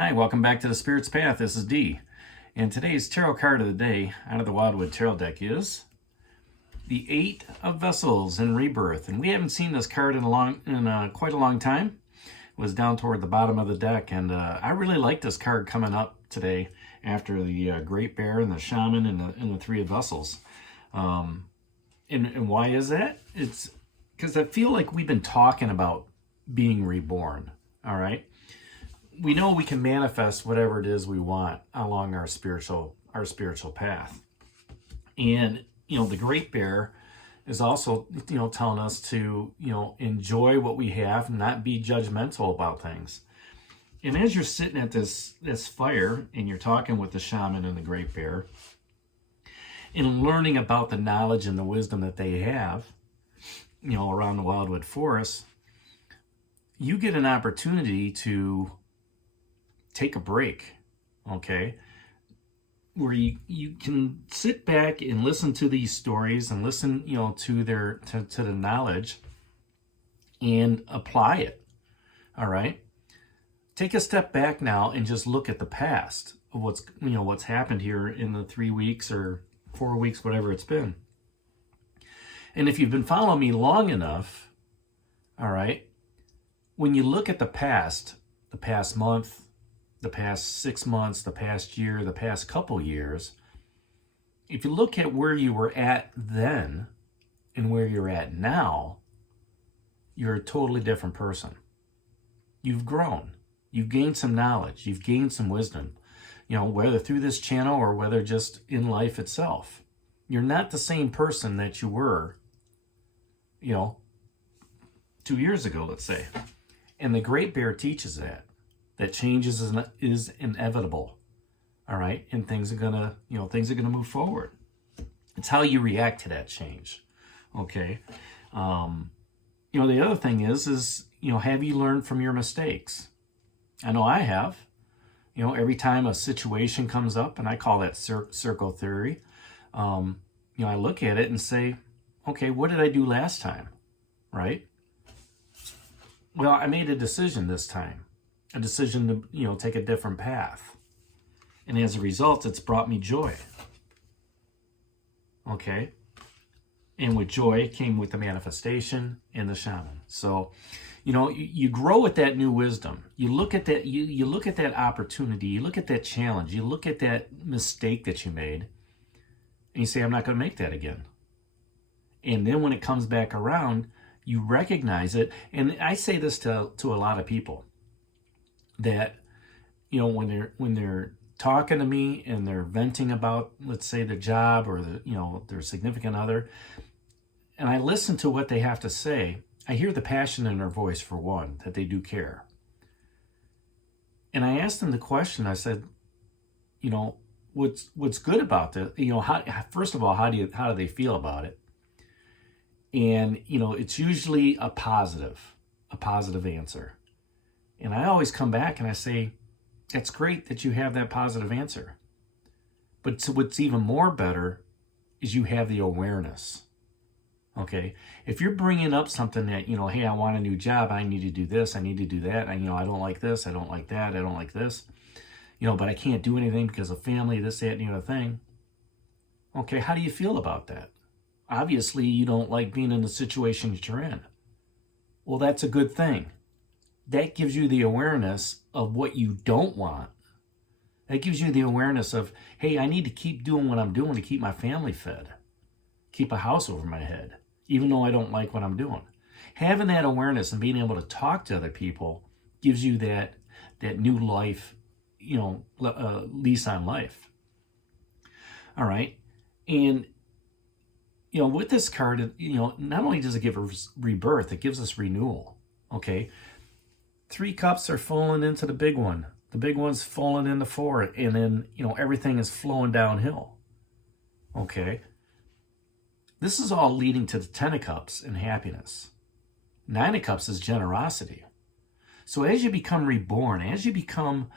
Hi, welcome back to the Spirit's Path. This is Dee. And today's tarot card of the day out of the Wildwood Tarot deck is the Eight of Vessels in Rebirth. And we haven't seen this card in quite a long time. It was down toward the bottom of the deck, and I really like this card coming up today after the Great Bear and the Shaman and the Three of Vessels. And why is that? It's because I feel like we've been talking about being reborn, all right? We know we can manifest whatever it is we want along our spiritual path. And, the Great Bear is also, telling us to, enjoy what we have and not be judgmental about things. And as you're sitting at this fire and you're talking with the Shaman and the Great Bear and learning about the knowledge and the wisdom that they have, around the Wildwood Forest, you get an opportunity to take a break, okay? Where you can sit back and listen to these stories and listen, to the knowledge and apply it. All right? Take a step back now and just look at the past of what's happened here in the 3 weeks or 4 weeks, whatever it's been. And if you've been following me long enough, all right, when you look at the past month, the past 6 months, the past year, the past couple years, if you look at where you were at then and where you're at now, you're a totally different person. You've grown. You've gained some knowledge. You've gained some wisdom, whether through this channel or whether just in life itself. You're not the same person that you were, 2 years ago, let's say. And the Great Bear teaches that change is inevitable, all right? And things are gonna move forward. It's how you react to that change, okay? The other thing is have you learned from your mistakes? I know I have. Every time a situation comes up, and I call that circle theory, I look at it and say, okay, what did I do last time, right? Well, I made a decision this time. A decision to, take a different path. And as a result, it's brought me joy. Okay? And with joy came with the manifestation and the Shaman. So, you grow with that new wisdom. You look at that, you look at that opportunity, you look at that challenge, you look at that mistake that you made, and you say, I'm not going to make that again. And then when it comes back around, you recognize it. And I say this to a lot of people. That, when they're talking to me and they're venting about, let's say, the job or their significant other, and I listen to what they have to say, I hear the passion in their voice, for one, that they do care. And I asked them the question. I said, what's good about this? First of all, how do they feel about it? And it's usually a positive answer. And I always come back and I say, it's great that you have that positive answer. But what's even more better is you have the awareness. Okay? If you're bringing up something that, hey, I want a new job, I need to do this, I need to do that, I don't like this, I don't like that, I don't like this, but I can't do anything because of family, this, that, and the other thing. Okay, how do you feel about that? Obviously, you don't like being in the situation that you're in. Well, that's a good thing. That gives you the awareness of what you don't want. That gives you the awareness of, hey, I need to keep doing what I'm doing to keep my family fed, keep a house over my head, even though I don't like what I'm doing. Having that awareness and being able to talk to other people gives you that new life, lease on life. All right. And, with this card, not only does it give us rebirth, it gives us renewal. Okay. 3 cups are falling into the big one. The big one's falling into 4, and then, everything is flowing downhill. Okay? This is all leading to the 10 of Cups and happiness. 9 of Cups is generosity. So as you become reborn, as you become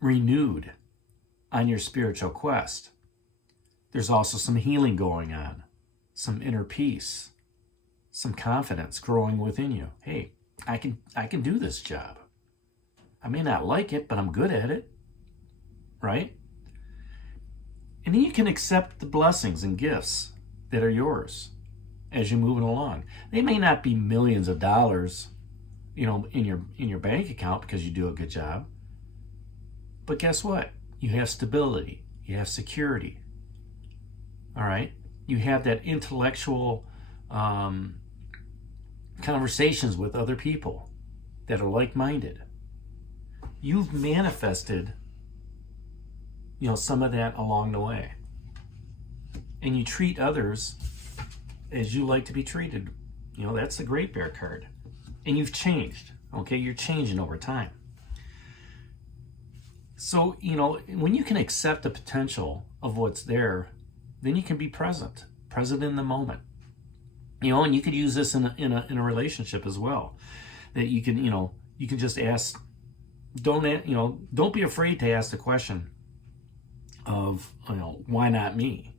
renewed on your spiritual quest, there's also some healing going on, some inner peace, some confidence growing within you. Hey, I can do this job. I may not like it, but I'm good at it, right? And then you can accept the blessings and gifts that are yours as you're moving along. They may not be millions of dollars, in your bank account because you do a good job. But guess what? You have stability. You have security. All right? You have that intellectual conversations with other people that are like-minded. You've manifested, some of that along the way. And you treat others as you like to be treated. That's the Great Bear card. And you've changed, okay? You're changing over time. So, when you can accept the potential of what's there, then you can be present in the moment. And you could use this in a relationship as well. That you can just ask, don't be afraid to ask the question of, why not me?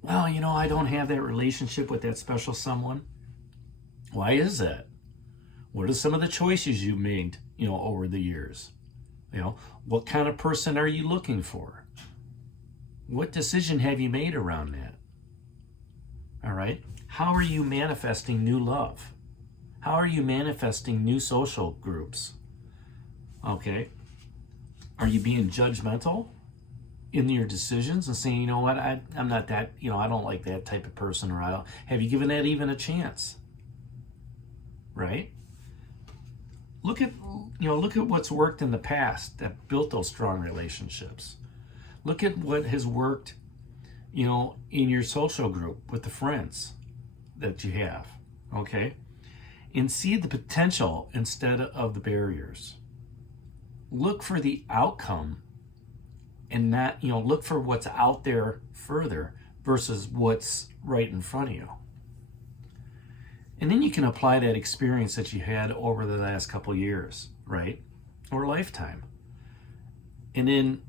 Well, I don't have that relationship with that special someone. Why is that? What are some of the choices you made, over the years? What kind of person are you looking for? What decision have you made around that? All right. How are you manifesting new love? How are you manifesting new social groups? Okay. Are you being judgmental in your decisions and saying, what, I'm not that, I don't like that type of person, or have you given that even a chance? Right? Look at what's worked in the past that built those strong relationships. Look at what has worked, in your social group with the friends that you have, okay? And see the potential instead of the barriers. Look for the outcome and not, look for what's out there further versus what's right in front of you. And then you can apply that experience that you had over the last couple of years, right? Or a lifetime. And then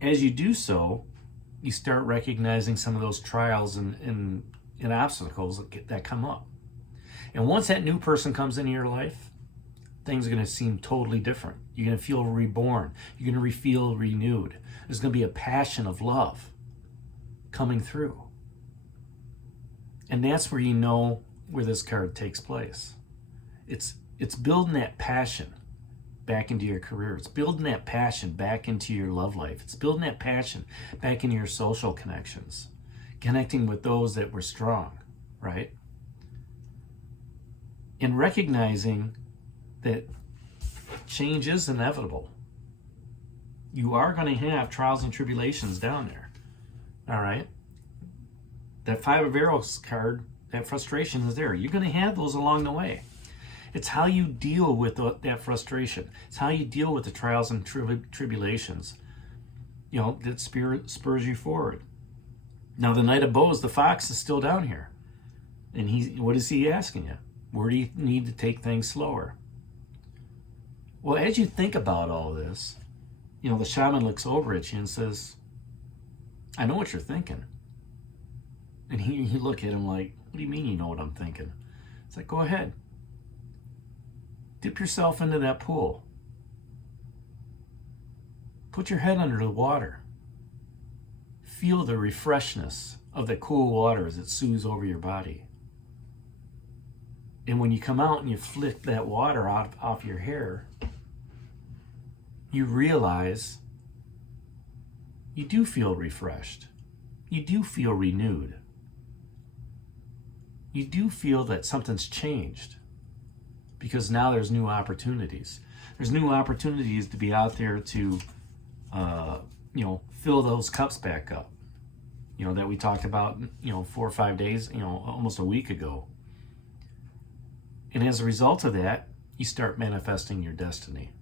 as you do so, you start recognizing some of those trials and obstacles that come up. And once that new person comes into your life, things are going to seem totally different. You're going to feel reborn. You're going to feel renewed. There's going to be a passion of love coming through. And that's where where this card takes place. It's building that passion back into your career. It's building that passion back into your love life. It's building that passion back into your social connections. Connecting with those that were strong, right? And recognizing that change is inevitable. You are going to have trials and tribulations down there. All right? That Five of Arrows card, that frustration is there. You're going to have those along the way. It's how you deal with that frustration. It's how you deal with the trials and tribulations, that spurs you forward. Now, the Knight of Bows, the fox, is still down here. And what is he asking you? Where do you need to take things slower? Well, as you think about all this, the shaman looks over at you and says, I know what you're thinking. And you look at him like, what do you mean you know what I'm thinking? It's like, go ahead. Dip yourself into that pool. Put your head under the water. Feel the refreshness of the cool water as it soothes over your body. And when you come out and you flick that water off your hair, you realize you do feel refreshed. You do feel renewed. You do feel that something's changed because now there's new opportunities. There's new opportunities to be out there to, fill those cups back up, that we talked about, 4 or 5 days, almost a week ago. And as a result of that, you start manifesting your destiny.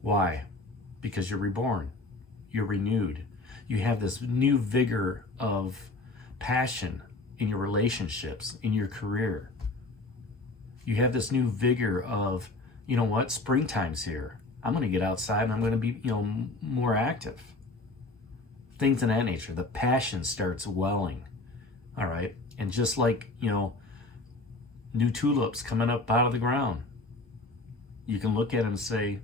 Why? Because you're reborn. You're renewed. You have this new vigor of passion in your relationships, in your career. You have this new vigor of, springtime's here. I'm going to get outside and I'm going to be, more active. Things of that nature. The passion starts welling. All right. And just like, new tulips coming up out of the ground. you can look at them and say,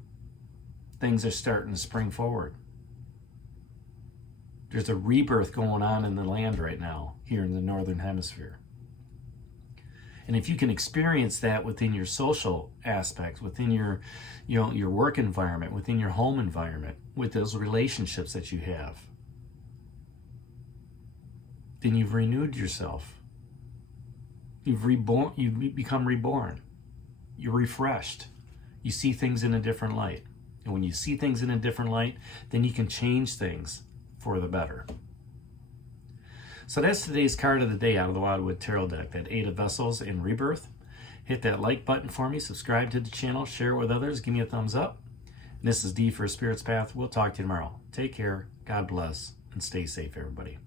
things are starting to spring forward. There's a rebirth going on in the land right now, here in the Northern Hemisphere. And if you can experience that within your social aspects, within your, your work environment, within your home environment, with those relationships that you have, then you've renewed yourself. You've become reborn. You're refreshed. You see things in a different light. And when you see things in a different light, then you can change things for the better. So that's today's card of the day out of the Wildwood Tarot deck, that 8 of Vessels in Rebirth. Hit that like button for me, subscribe to the channel, share it with others, give me a thumbs up. And this is D for Spirit's Path. We'll talk to you tomorrow. Take care, God bless, and stay safe, everybody.